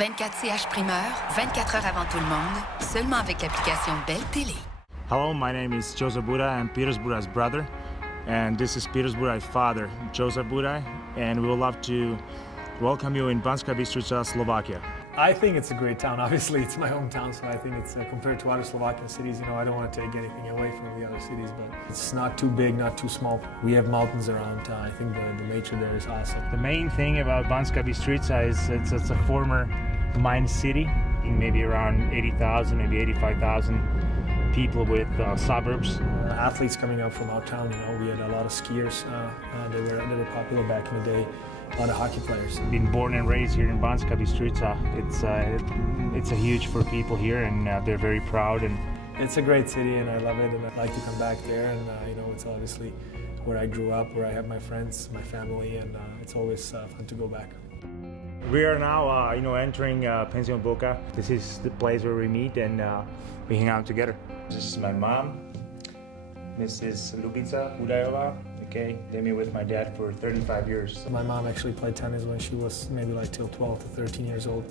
24 CH primeur, 24 heures avant tout le monde, seulement avec l'application Belle Télé. Hello, my name is Joseph Budaj. I'm Peter Budaj's brother, and this is Peter Budaj's father, Joseph Budaj, and we would love to welcome you in Banska Bystrica, Slovakia. I think it's a great town. Obviously, it's my hometown, so I think it's compared to other Slovakian cities. I don't want to take anything away from the other cities, but it's not too big, not too small. We have mountains around. I think the nature there is awesome. The main thing about Banska Bystrica is it's a former mine city, maybe around 80,000, maybe 85,000 people with suburbs. Athletes coming up from our town, we had a lot of skiers. They were popular back in the day. A lot of hockey players. Been born and raised here in Banska Bystrica. It's a huge for people here, and they're very proud. And it's a great city, and I love it, and I'd like to come back there. And it's obviously where I grew up, where I have my friends, my family, and it's always fun to go back. We are now, entering Pension Boca. This is the place where we meet and we hang out together. This is my mom, Mrs. Lubica Budajová. Okay, they've been with my dad for 35 years. My mom actually played tennis when she was maybe like till 12 to 13 years old.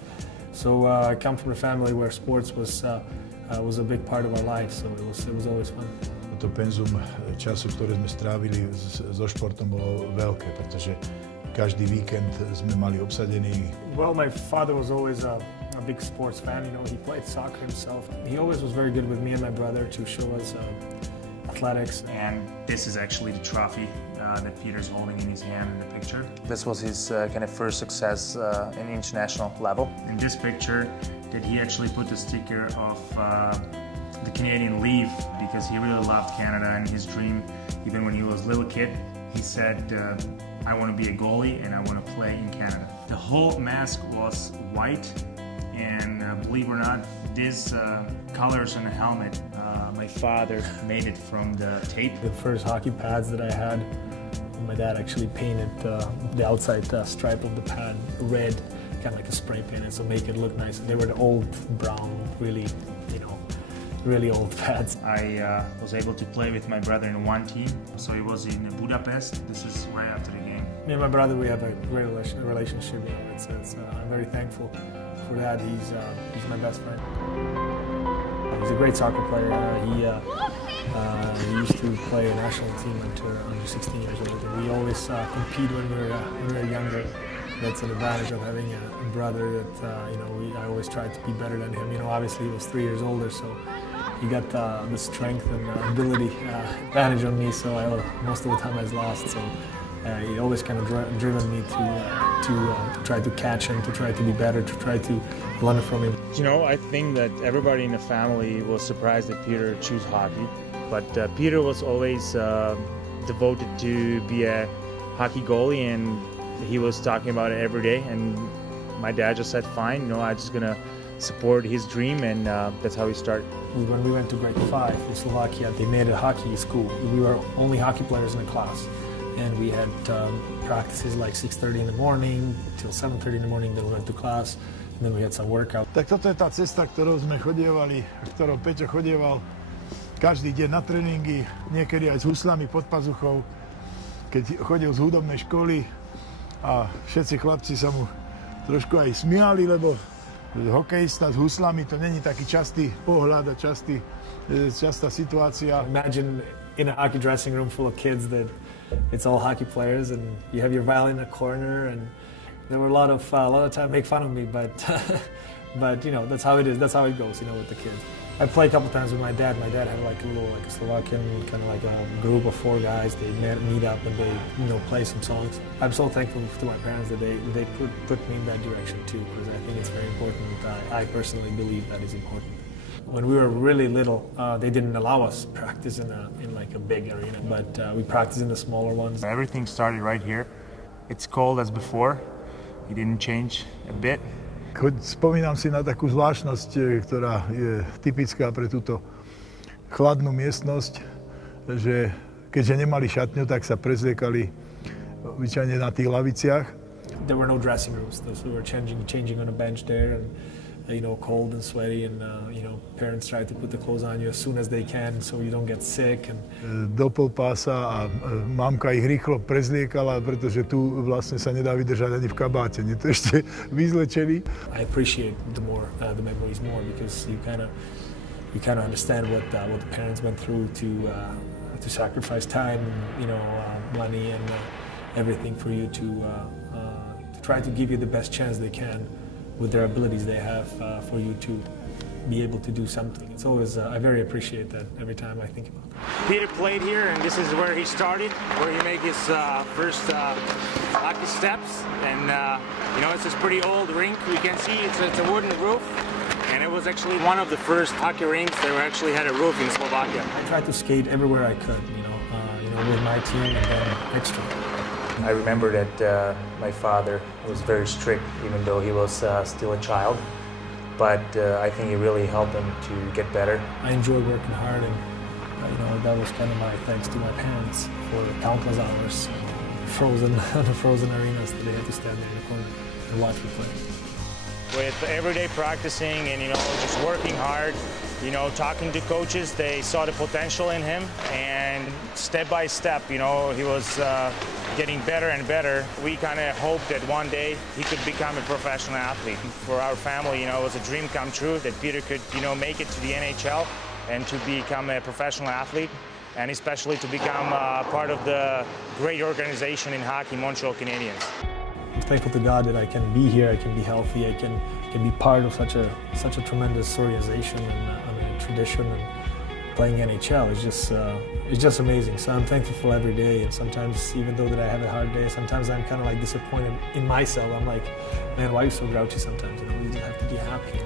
So I come from a family where sports was a big part of our life, so it was always fun. To penzum času, ktoré sme strávili so športom, bolo veľké, pretože každý víkend sme mali obsadený. Well, my father was always a big sports fan. He played soccer himself. He always was very good with me and my brother to show us athletics. And this is actually the trophy that Peter's holding in his hand in the picture. This was his kind of first success in international level. In this picture, did he actually put the sticker of the Canadian leaf, because he really loved Canada, and his dream, even when he was a little kid, he said, I want to be a goalie and I want to play in Canada. The whole mask was white, and believe it or not, these colors on the helmet, my father made it from the tape. The first hockey pads that I had, my dad actually painted the outside stripe of the pad red, kind of like a spray paint, so make it look nice. They were the old brown, really old pads. I was able to play with my brother in one team, so he was in Budapest. This is right after the game. Me and my brother, we have a great relationship. I'm very thankful for that. He's my best friend. He's a great soccer player. He used to play a national team until under 16 years old. And we always compete when we were younger. That's an advantage of having a brother that I always tried to be better than him. Obviously he was 3 years older, so he got the strength and ability advantage on me. So most of the time I was lost. So he always kind of driven me to try to catch him, to try to be better, to try to learn from him. I think that everybody in the family was surprised that Peter chose hockey, but Peter was always devoted to be a hockey goalie, and he was talking about it every day. And my dad just said, fine, I'm just gonna support his dream, and that's how we started. When we went to grade 5 in Slovakia, they made a hockey school. We were only hockey players in the class. And we had practices like 6:30 in the morning till 7:30 in the morning. Then we went to class, and then we had some workout. Tak toto je tá cesta, ktorou sme chodievali, ktorou Peťo chodieval každý deň na tréningy, niekedy aj s huslami pod pazuchou, keď chodil z hudobnej školy, a všetci chlapci sa mu trošku aj smiali, lebo hokejista s huslami to není taký častý pohľad a častá situácia. Imagine in a hockey dressing room full of kids that it's all hockey players, and you have your violin in a corner, and there were a lot of time make fun of me, but that's how it is. That's how it goes, with the kids. I played a couple times with my dad. My dad had like a Slovakian kind of like a group of 4 guys. They meet up and they play some songs. I'm so thankful to my parents that they put me in that direction too, because I think it's very important. I personally believe that is important. When we were really little, they didn't allow us practice in like a big arena, but we practiced in the smaller ones. Everything started right here. It's cold as before. It didn't change a bit. Spomínam si na takú zvláštnosť, ktorá je typická pre túto chladnú miestnosť, že keďže nemali šatňu, tak sa prezliekali obyčajne na tých laviciach. There were no dressing rooms, so we were changing on a bench there, and cold and sweaty, and parents try to put the clothes on you as soon as they can so you don't get sick. And Do polpása a mamka ich rýchlo prezliekala, pretože tu vlastne sa nedá vydržať ani v kabáte, nie to ešte vyzlečený. I appreciate the memories more, because you kind of understand what the parents went through to sacrifice time, money, and everything for you to try to give you the best chance they can with their abilities they have for you to be able to do something. It's always, I very appreciate that every time I think about it. Peter played here, and this is where he started, where he made his first hockey steps. And it's this pretty old rink. We can see it's a wooden roof, and it was actually one of the first hockey rinks that actually had a roof in Slovakia. I tried to skate everywhere I could, with my team and then extra. I remember that my father was very strict, even though he was still a child. But I think it really helped him to get better. I enjoy working hard, and that was kind of my thanks to my parents for countless hours frozen arenas that they had to stand there in the corner and watch me play. With everyday practicing and just working hard, talking to coaches, they saw the potential in him, and step by step, he was getting better and better. We kind of hoped that one day he could become a professional athlete. For our family, it was a dream come true that Peter could, make it to the NHL and to become a professional athlete, and especially to become part of the great organization in hockey, Montreal Canadiens. I'm thankful to God that I can be here, I can be healthy, I can be part of such a tremendous organization and tradition, and playing NHL is just amazing. So I'm thankful for every day, and sometimes, even though that I have a hard day, sometimes I'm kind of like disappointed in myself. I'm like, man, why are you so grouchy sometimes? You just have to be happy.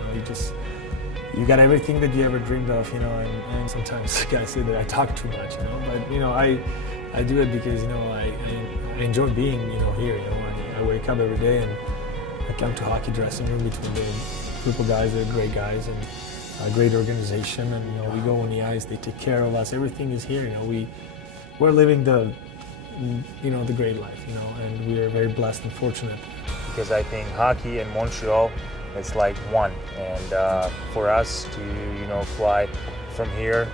You got everything that you ever dreamed of. And sometimes guys say that I talk too much. But I do it because I enjoy being here. I wake up every day and I come to hockey dressing room between the group of guys. They're great guys and a great organization, and we go on the ice. They take care of us. Everything is here. We're living the great life. And we are very blessed and fortunate. Because I think hockey in Montreal is like one, and for us to fly from here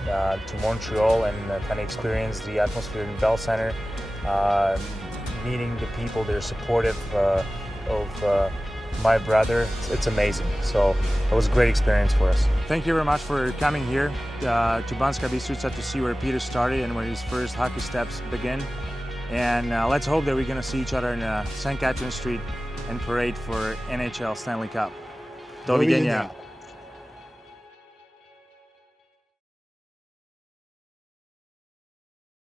to Montreal and kind of experience the atmosphere in Bell Center, meeting the people that are supportive of my brother, it's amazing. So it was a great experience for us. Thank you very much for coming here to Banska Bystrica to see where Peter started and where his first hockey steps began. And let's hope that we're going to see each other in St. Catherine Street and parade for NHL Stanley Cup. Dovidenia.